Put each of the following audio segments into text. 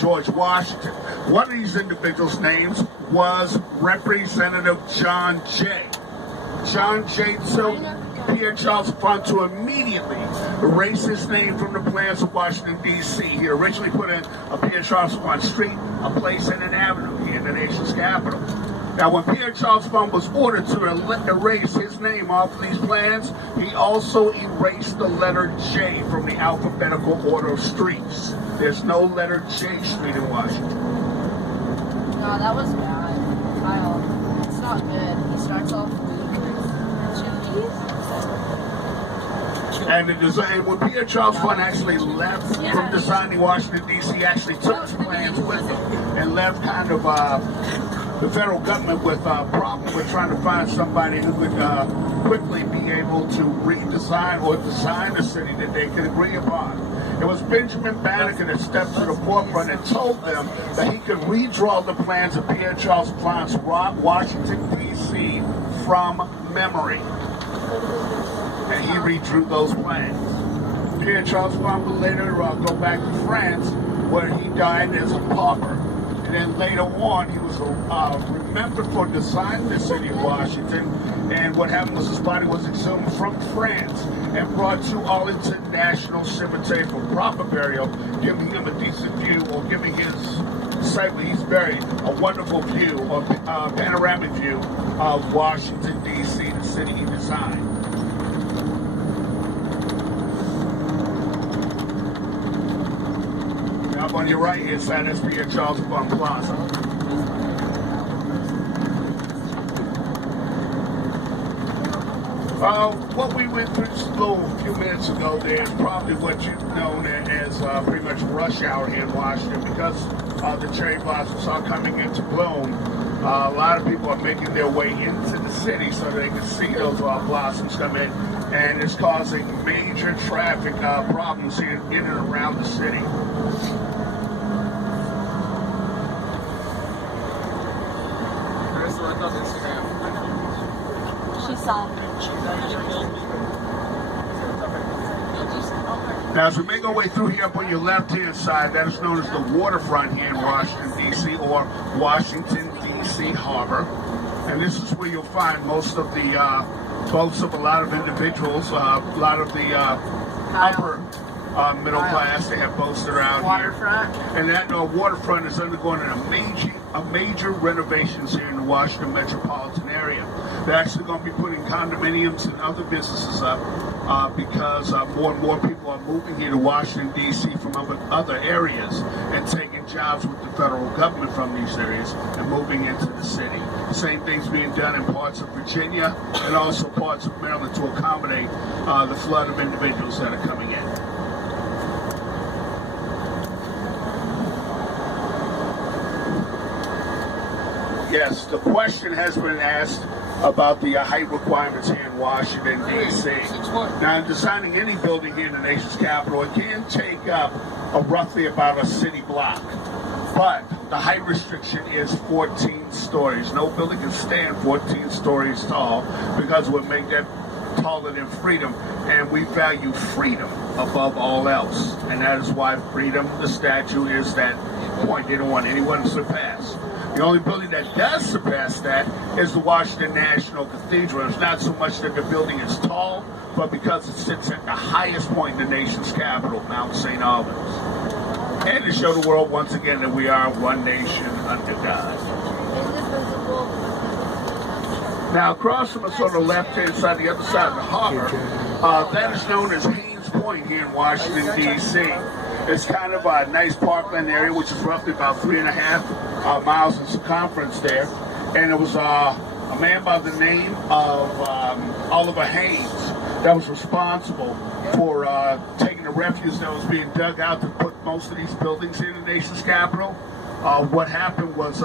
George Washington. One of these individuals' names was Representative John Jay. John Jay told Pierre Charles Font to immediately erase his name from the plans of Washington, D.C. He originally put in a Pierre Charles Font Street, a place and an avenue here in the nation's capital. Now, when Pierre Charles Font was ordered to erase his name off of these plans, he also erased the letter J from the alphabetical order of streets. There's no letter J Street in Washington. No, that was bad, Kyle. It's not good. He starts off weak. And the design, when Pierre Charles Font actually left from designing Washington, D.C., he actually took his plans with him and left kind of the federal government with a problem with trying to find somebody who would quickly be able to redesign or design a city that they could agree upon. It was Benjamin Banneker that stepped to the forefront and told them that he could redraw the plans of Pierre Charles Font's Washington, D.C. from memory. And he redrew those plans. Pierre Charles Font would later go back to France, where he died as a pauper. And then later on, he was remembered for designing the city of Washington. And what happened was his body was exhumed from France and brought to Arlington National Cemetery for proper burial, giving him a decent view, or giving his site where he's buried a wonderful view, or panoramic view of Washington, D.C., the city he designed. Up on your right hand side, that's Pierre Charles Font Plaza. What we went through just a few minutes ago there is probably what you've known as pretty much rush hour here in Washington, because the cherry blossoms are coming into bloom. A lot of people are making their way into the city so they can see those blossoms come in, and it's causing major traffic problems here in and around the city. She saw me. Now, as we make our way through here up on your left-hand side, that is known as the waterfront here in Washington, D.C., or Washington, D.C. Harbor. And this is where you'll find most of the boats of a lot of individuals, a lot of the upper middle class. They have boats around Waterfront. here. And that waterfront is undergoing a major renovations here in the Washington metropolitan area. They're actually going to be putting condominiums and other businesses up because more and more people are moving here to Washington, D.C. from other areas and taking jobs with the federal government from these areas and moving into the city. The same thing's being done in parts of Virginia and also parts of Maryland to accommodate the flood of individuals that are coming in. Yes, the question has been asked about the height requirements here in Washington, D.C. Now, in designing any building here in the nation's capital, it can take up roughly about a city block. But the height restriction is 14 stories. No building can stand 14 stories tall, because it would make that taller than freedom. And we value freedom above all else. And that is why freedom, the statue, is that point. They don't want anyone to surpass. The only building that does surpass that is the Washington National Cathedral. It's not so much that the building is tall, but because it sits at the highest point in the nation's capital, Mount St. Albans. And to show the world once again that we are one nation under God. Now, across from us on the left-hand side, the other side of the harbor, that is known as Haynes Point here in Washington, D.C. It's kind of a nice parkland area, which is roughly about 3.5 miles in circumference there. And it was a man by the name of Oliver Haynes that was responsible for taking the refuse that was being dug out to put most of these buildings in the nation's capital. What happened was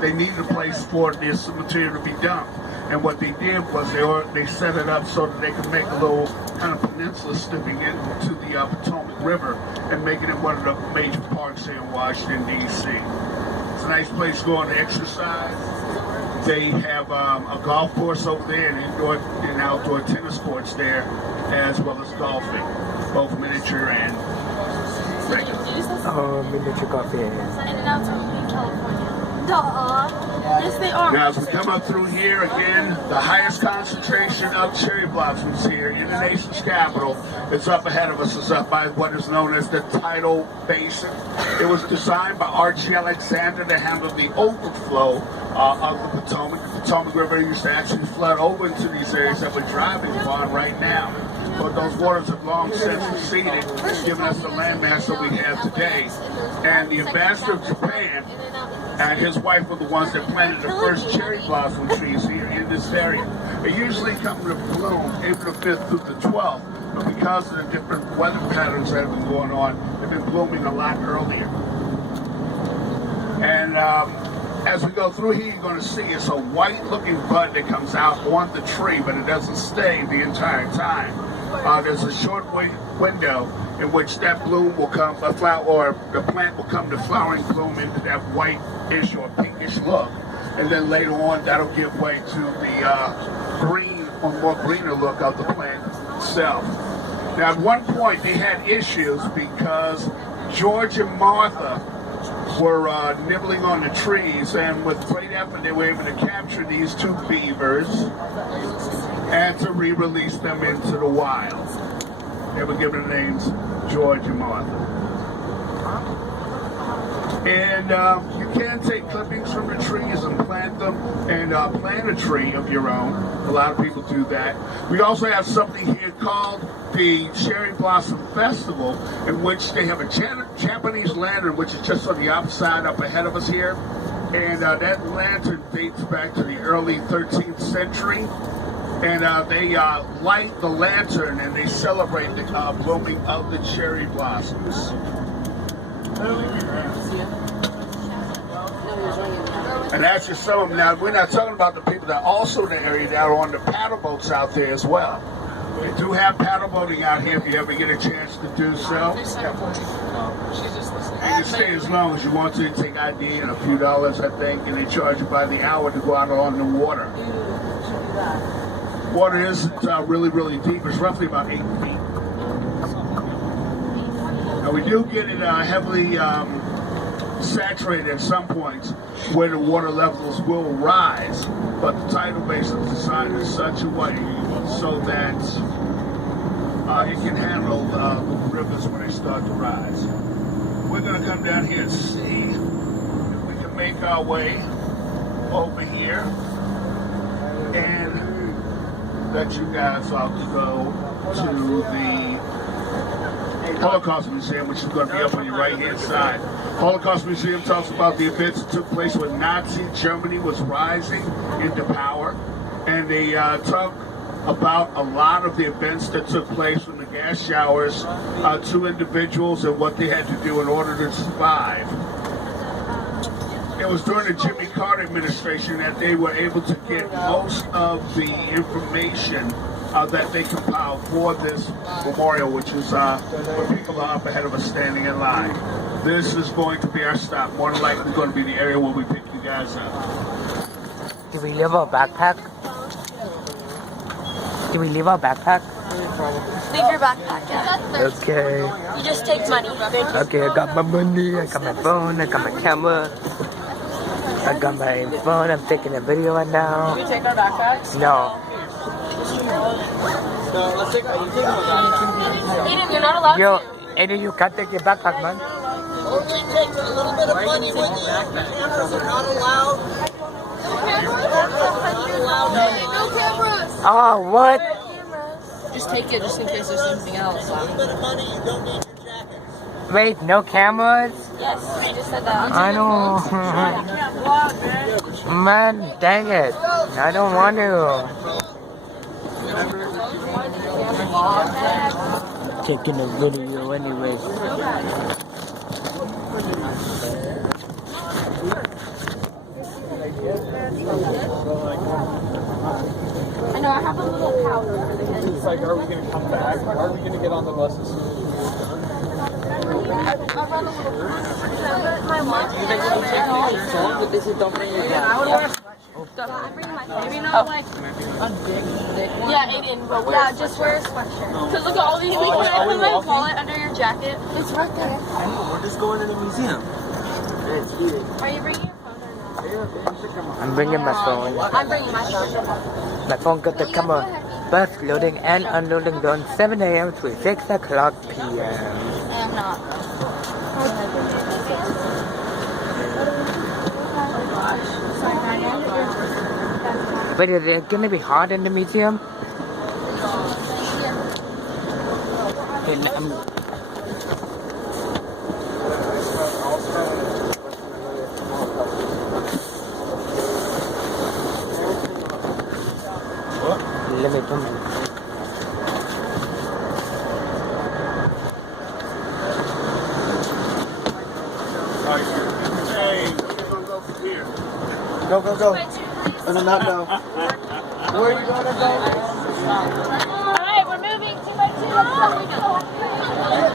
they needed a place for this material to be dumped. And what they did was they set it up so that they could make a little kind of peninsula slipping into the Potomac River and making it one of the major parks here in Washington, D.C. It's a nice place going to exercise. They have a golf course over there and indoor and outdoor tennis courts there, as well as golfing, both miniature and regular. miniature coffee. And now it's in California. Yes, they are. Now, as we come up through here, again, the highest concentration of cherry blossoms here in the nation's capital is up ahead of us. It's up by what is known as the Tidal Basin. It was designed by R.G. Alexander to handle the overflow of the Potomac. The Potomac River used to actually flood over into these areas that we're driving on right now. But those waters have long since receded, giving us the landmass that we have today. And the ambassador of Japan and his wife were the ones that planted the first cherry blossom trees here in this area. They usually come to bloom April 5th through the 12th, but because of the different weather patterns that have been going on, they've been blooming a lot earlier. And as we go through here, you're going to see it's a white-looking bud that comes out on the tree, but it doesn't stay the entire time. There's a short window in which that bloom will come, a flower, or the plant will come to flowering bloom into that whitish or pinkish look, and then later on that'll give way to the green or more greener look of the plant itself. Now, at one point they had issues because George and Martha were nibbling on the trees, and with great effort they were able to capture these two beavers and to re-release them into the wild. They were given the names George and Martha. And you can take clippings from the trees and plant them, and plant a tree of your own. A lot of people do that. We also have something here called the Cherry Blossom Festival, in which they have a Japanese lantern, which is just on the opposite up ahead of us here. And that lantern dates back to the early 13th century. And they light the lantern and they celebrate the blooming of the cherry blossoms. And that's just some of them. Now, we're not talking about the people that are also in the area that are on the paddle boats out there as well. We do have paddle boating out here if you ever get a chance to do so. You can stay as long as you want to. You take ID and a few dollars, I think, and they charge you by the hour to go out on the water. Water isn't really, really deep. It's roughly about 8 feet. Now, we do get it heavily saturated at some points where the water levels will rise, but the tidal basin is designed in such a way so that it can handle rivers when they start to rise. We're going to come down here and see if we can make our way over here and let you guys all go to the Holocaust Museum, which is going to be up on your right-hand side. Holocaust Museum talks about the events that took place when Nazi Germany was rising into power, and they talk about a lot of the events that took place from the gas showers to individuals and what they had to do in order to survive. It was during the Jimmy Carter administration that they were able to get most of the information that they compiled for this memorial, which is where people are up ahead of us standing in line. This is going to be our stop. More than likely going to be the area where we pick you guys up. Do we leave our backpack? Do we leave our backpack? Leave your backpack, yeah. Okay. You just take money. Okay, I got my money, I got my phone, I got my camera. I got my phone, I'm taking a video right now. Can we take our backpacks? No. Aiden, you're not allowed Yo, to. Aiden, you can't take your backpack, man. Only take a little bit of money with you. Cameras are not allowed. No cameras. Oh, what? Just take it, just in case there's anything else. A little bit of money, you don't need your jacket. Wait, no cameras? Yes, I just said that. I don't. Man, dang it. I don't want to. Taking a video anyways. I know, I have a little powder for the kids. It's like, are we going to come back? Are we going to get on the buses? I'll run a little. My watch. I would wear a sweatshirt. Maybe not like a big thick one. Yeah, Aiden, but yeah, just wear a sweatshirt. Cause look at all these. Can I put my wallet under your jacket? It's right there. We're just going to the museum. Are you bringing your phone or not? I'm bringing my phone. I'm bringing my phone. My phone got the camera. Bus loading and unloading zone 7 a.m. to 6 o'clock p.m. I'm not. But is it gonna be hot in the museum? Let me put my... Go, go, go. Or no, not go. Where are you going to go? Alright, we're moving 2 by 2.